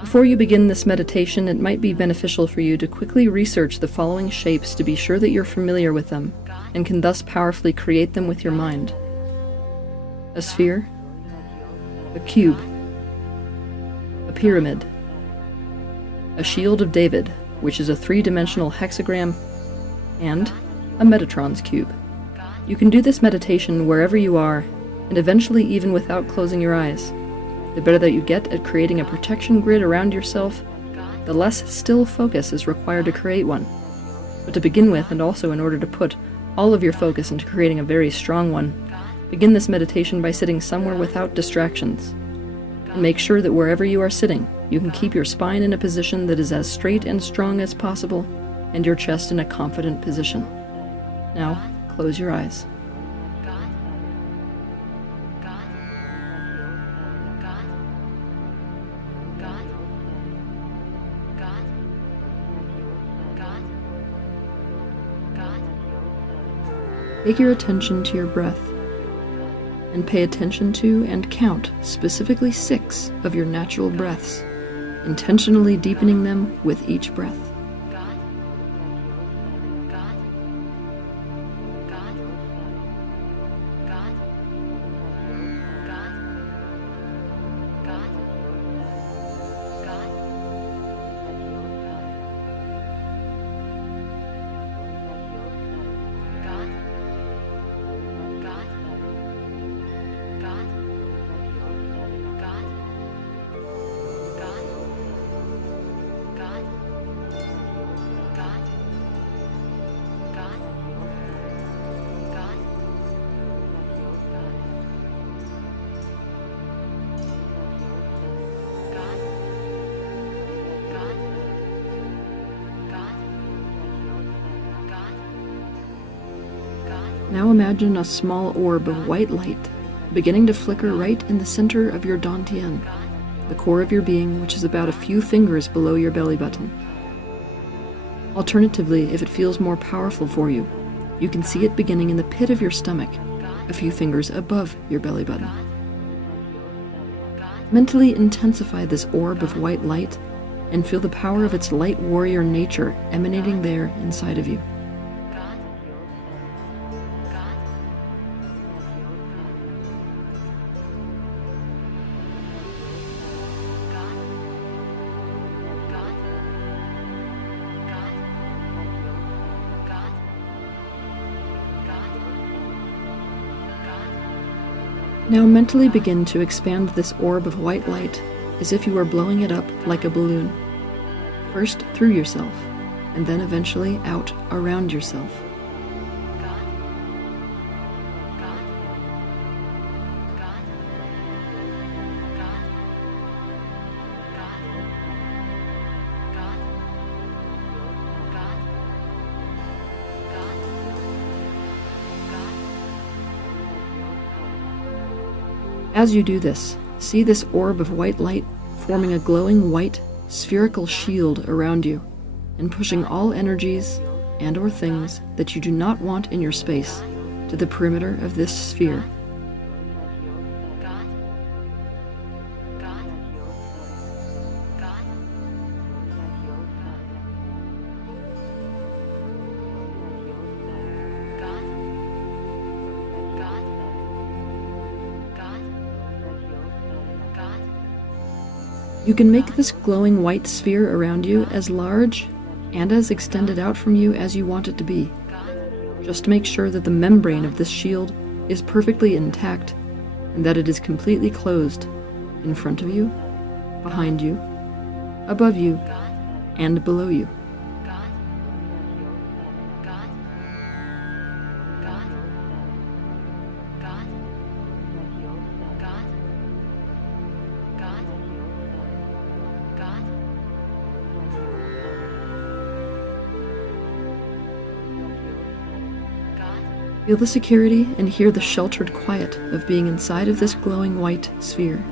Before you begin this meditation, it might be beneficial for you to quickly research the following shapes to be sure that you're familiar with them and can thus powerfully create them with your mind. A sphere, a cube, a pyramid, a shield of David, which is a 3-dimensional hexagram, and a Metatron's cube. You can do this meditation wherever you are, and eventually even without closing your eyes. The better that you get at creating a protection grid around yourself, the less still focus is required to create one. But to begin with, and also in order to put all of your focus into creating a very strong one, begin this meditation by sitting somewhere without distractions. And make sure that wherever you are sitting, you can keep your spine in a position that is as straight and strong as possible, and your chest in a confident position. Now, close your eyes. Take your attention to your breath, and pay attention to and count specifically 6 of your natural breaths, intentionally deepening them with each breath. Now imagine a small orb of white light beginning to flicker right in the center of your dantian, the core of your being, which is about a few fingers below your belly button. Alternatively, if it feels more powerful for you, you can see it beginning in the pit of your stomach, a few fingers above your belly button. Mentally intensify this orb of white light and feel the power of its light warrior nature emanating there inside of you. Now mentally begin to expand this orb of white light as if you were blowing it up like a balloon, first through yourself, and then eventually out around yourself. As you do this, see this orb of white light forming a glowing white, spherical shield around you, and pushing all energies and/or things that you do not want in your space to the perimeter of this sphere. You can make this glowing white sphere around you as large and as extended out from you as you want it to be. Just make sure that the membrane of this shield is perfectly intact and that it is completely closed in front of you, behind you, above you, and below you. Feel the security and hear the sheltered quiet of being inside of this glowing white sphere.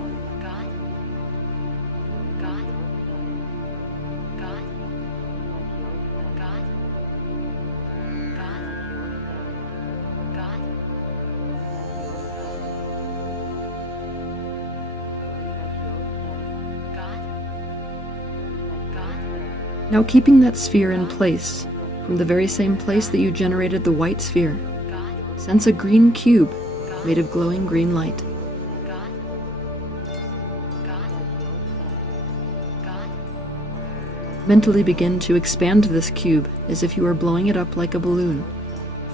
Now, keeping that sphere in place, from the very same place that you generated the white sphere, sense a green cube made of glowing green light. Mentally begin to expand this cube as if you are blowing it up like a balloon,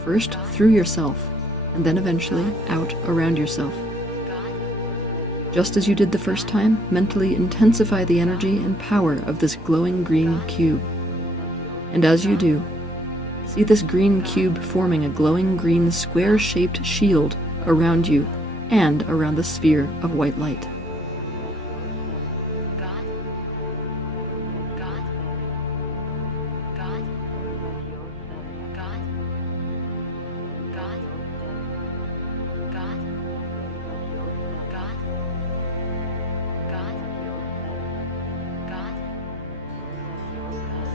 first through yourself, and then eventually out around yourself. Just as you did the first time, mentally intensify the energy and power of this glowing green cube. And as you do, see this green cube forming a glowing green square-shaped shield around you and around the sphere of white light.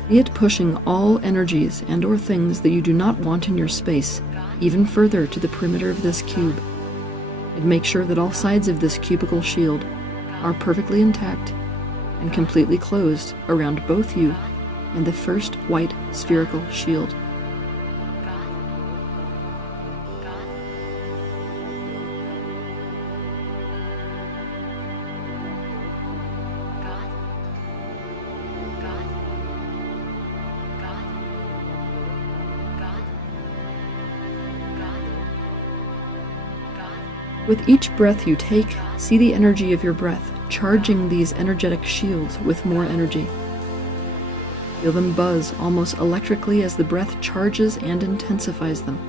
Be it pushing all energies and or things that you do not want in your space even further to the perimeter of this cube, and make sure that all sides of this cubical shield are perfectly intact and completely closed around both you and the first white spherical shield. With each breath you take, see the energy of your breath charging these energetic shields with more energy. Feel them buzz almost electrically as the breath charges and intensifies them.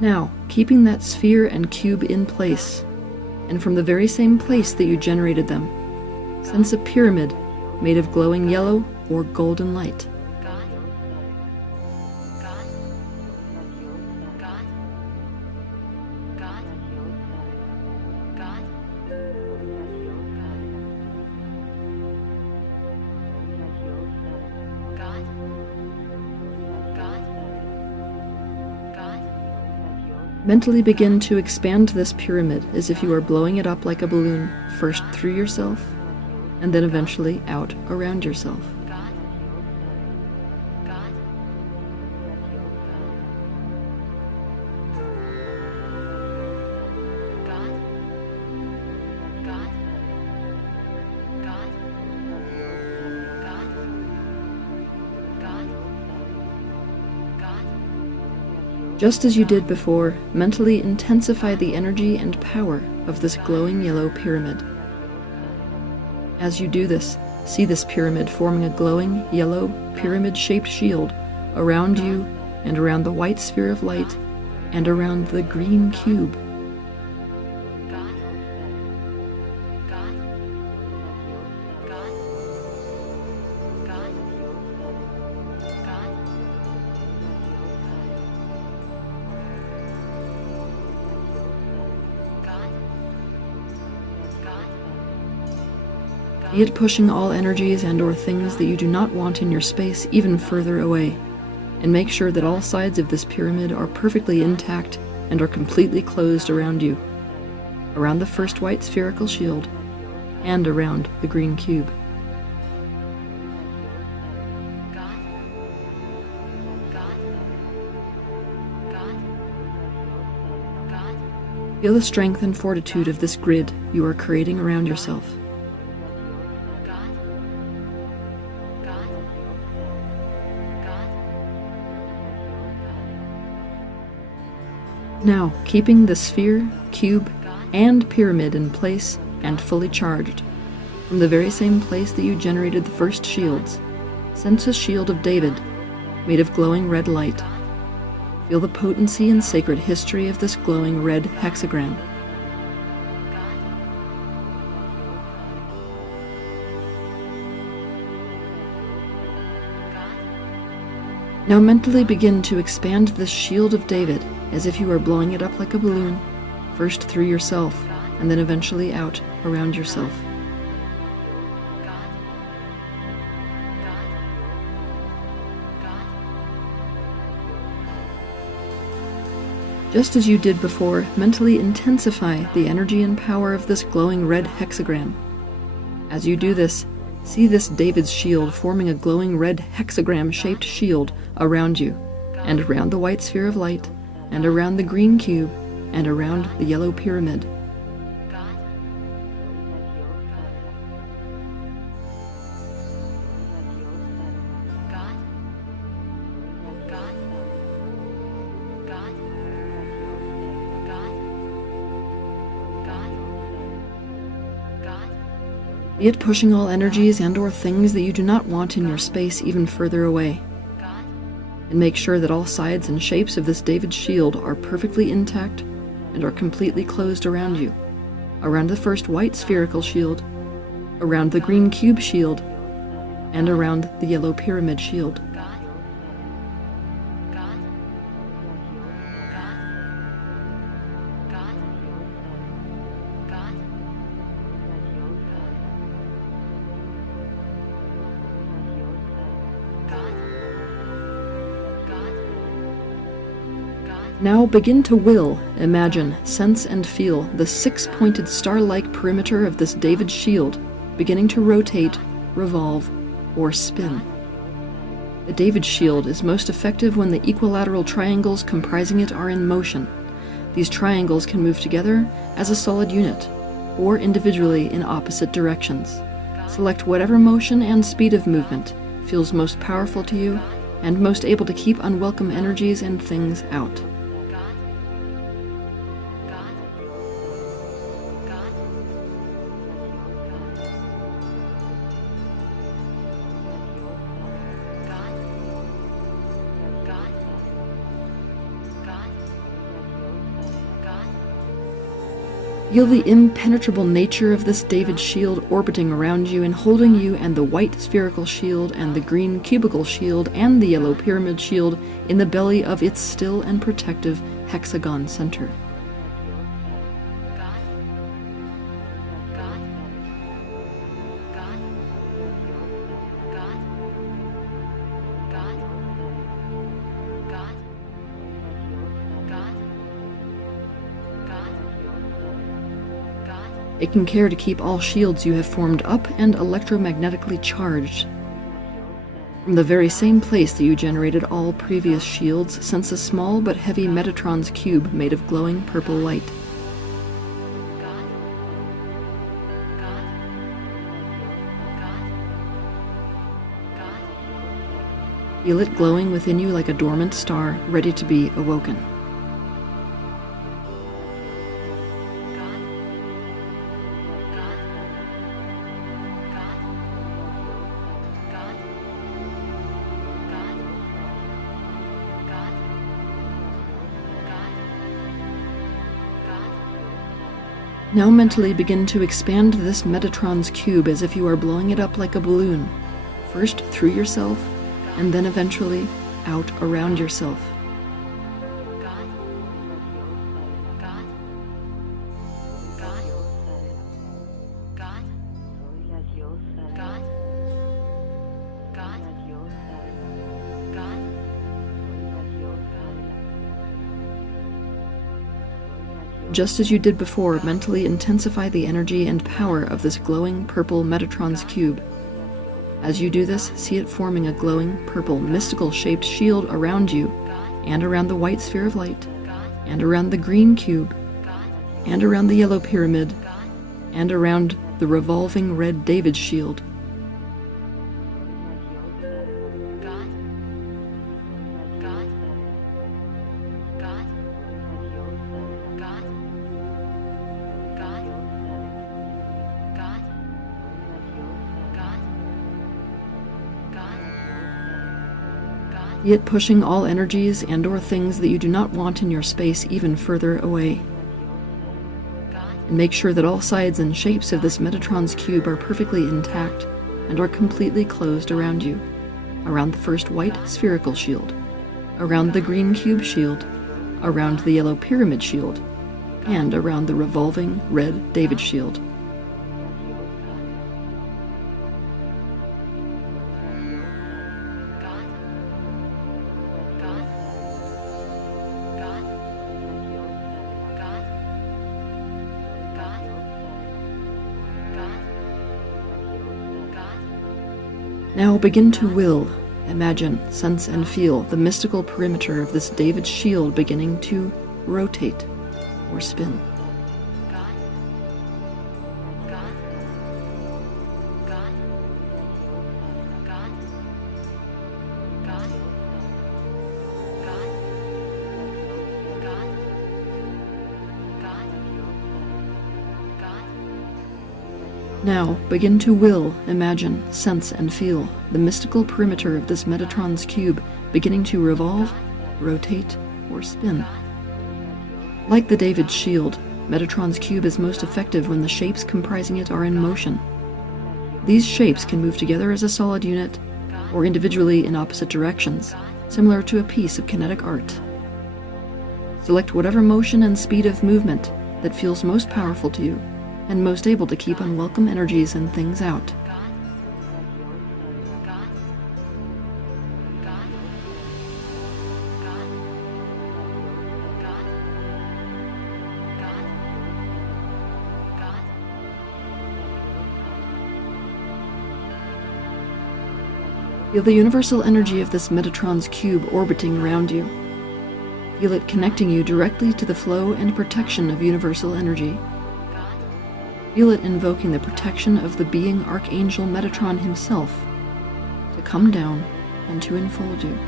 Now, keeping that sphere and cube in place, and from the very same place that you generated them, sense a pyramid made of glowing yellow or golden light. Mentally begin to expand this pyramid as if you are blowing it up like a balloon, first through yourself, and then eventually out around yourself. Just as you did before, mentally intensify the energy and power of this glowing yellow pyramid. As you do this, see this pyramid forming a glowing yellow pyramid-shaped shield around you and around the white sphere of light and around the green cube. Be it pushing all energies and or things that you do not want in your space even further away, and make sure that all sides of this pyramid are perfectly intact and are completely closed around you, around the first white spherical shield, and around the green cube. Feel the strength and fortitude of this grid you are creating around yourself. Now, keeping the sphere, cube, and pyramid in place and fully charged, from the very same place that you generated the first shields, sense a shield of David, made of glowing red light. Feel the potency and sacred history of this glowing red hexagram. Now mentally begin to expand this shield of David as if you are blowing it up like a balloon, first through yourself and then eventually out around yourself. Just as you did before, mentally intensify the energy and power of this glowing red hexagram. As you do this, see this David's shield forming a glowing red hexagram-shaped shield around you, and around the white sphere of light, and around the green cube, and around the yellow pyramid. Be it pushing all energies and/or things that you do not want in your space even further away. And make sure that all sides and shapes of this David's shield are perfectly intact and are completely closed around you, around the first white spherical shield, around the green cube shield, and around the yellow pyramid shield. Now begin to will, imagine, sense, and feel the six-pointed star-like perimeter of this David's shield beginning to rotate, revolve, or spin. The David's shield is most effective when the equilateral triangles comprising it are in motion. These triangles can move together as a solid unit, or individually in opposite directions. Select whatever motion and speed of movement feels most powerful to you and most able to keep unwelcome energies and things out. Feel the impenetrable nature of this David's shield orbiting around you and holding you and the white spherical shield and the green cubical shield and the yellow pyramid shield in the belly of its still and protective hexagon center. Taking care to keep all shields you have formed up and electromagnetically charged. From the very same place that you generated all previous shields, sense a small but heavy Metatron's cube made of glowing purple light. Feel it glowing within you like a dormant star, ready to be awoken. Now mentally begin to expand this Metatron's cube as if you are blowing it up like a balloon, first through yourself, and then eventually out around yourself. Just as you did before, mentally intensify the energy and power of this glowing purple Metatron's cube. As you do this, see it forming a glowing purple mystical-shaped shield around you, and around the white sphere of light, and around the green cube, and around the yellow pyramid, and around the revolving red David's shield. Yet pushing all energies and/or things that you do not want in your space even further away. And make sure that all sides and shapes of this Metatron's cube are perfectly intact and are completely closed around you, around the first white spherical shield, around the green cube shield, around the yellow pyramid shield, and around the revolving red David shield. Now begin to will, imagine, sense, and feel the mystical perimeter of this David's shield beginning to rotate or spin. Now, begin to will, imagine, sense, and feel the mystical perimeter of this Metatron's cube beginning to revolve, rotate, or spin. Like the David's shield, Metatron's cube is most effective when the shapes comprising it are in motion. These shapes can move together as a solid unit, or individually in opposite directions, similar to a piece of kinetic art. Select whatever motion and speed of movement that feels most powerful to you, and most able to keep unwelcome energies and things out. Feel the universal energy of this Metatron's cube orbiting around you. Feel it connecting you directly to the flow and protection of universal energy. Feel it invoking the protection of the being Archangel Metatron himself to come down and to enfold you.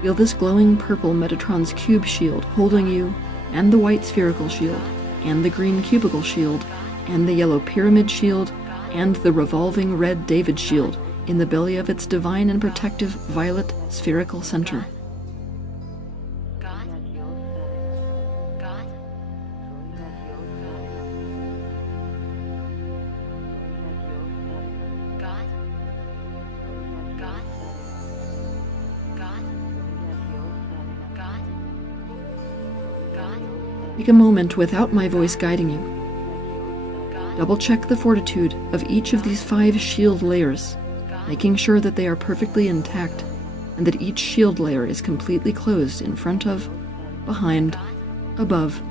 Feel this glowing purple Metatron's cube shield holding you, and the white spherical shield, and the green cubical shield, and the yellow pyramid shield, and the revolving red David shield in the belly of its divine and protective violet spherical center. Take a moment without my voice guiding you. Double-check the fortitude of each of these 5 shield layers, making sure that they are perfectly intact and that each shield layer is completely closed in front of, behind, above,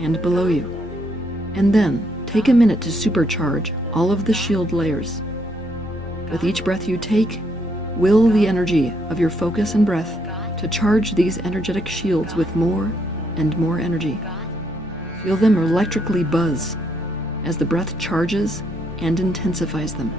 and below you. And then, take a minute to supercharge all of the shield layers. With each breath you take, will the energy of your focus and breath to charge these energetic shields with more and more energy. Feel them electrically buzz as the breath charges and intensifies them.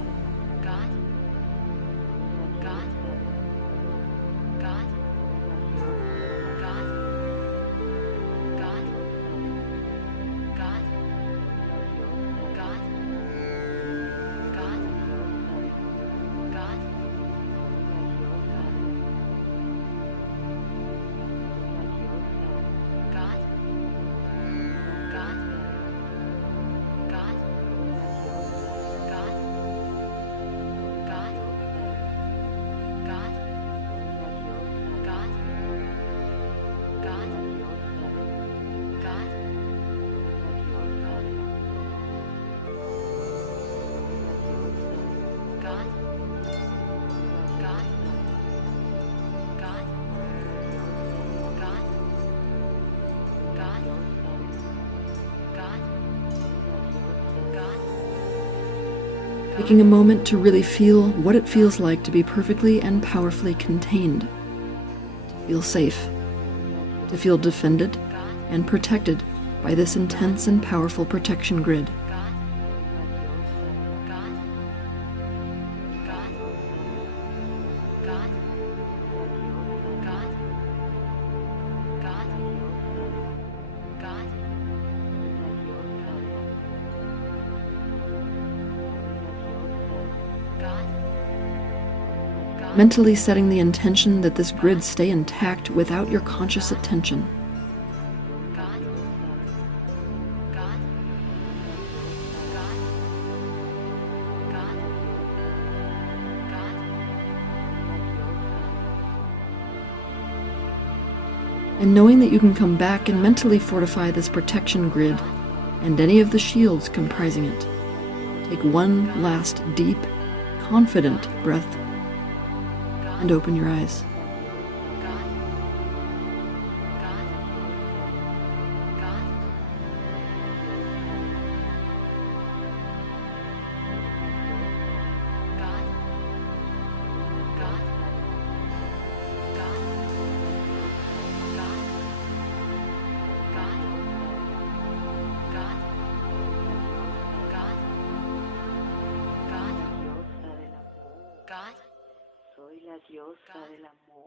Taking a moment to really feel what it feels like to be perfectly and powerfully contained, to feel safe, to feel defended and protected by this intense and powerful protection grid. Mentally setting the intention that this grid stay intact without your conscious attention. And knowing that you can come back and mentally fortify this protection grid and any of the shields comprising it. Take one last deep, confident breath and open your eyes. la diosa del amor.